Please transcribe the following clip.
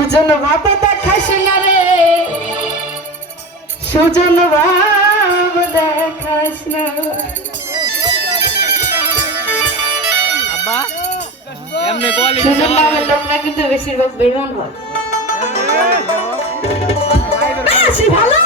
সুজন বাবা দেখাস না রে। সুজন বাবা দেখাস না। সুজন বাবার লোকরা কিন্তু বেশিরভাগ বেহন হয়। ভালো।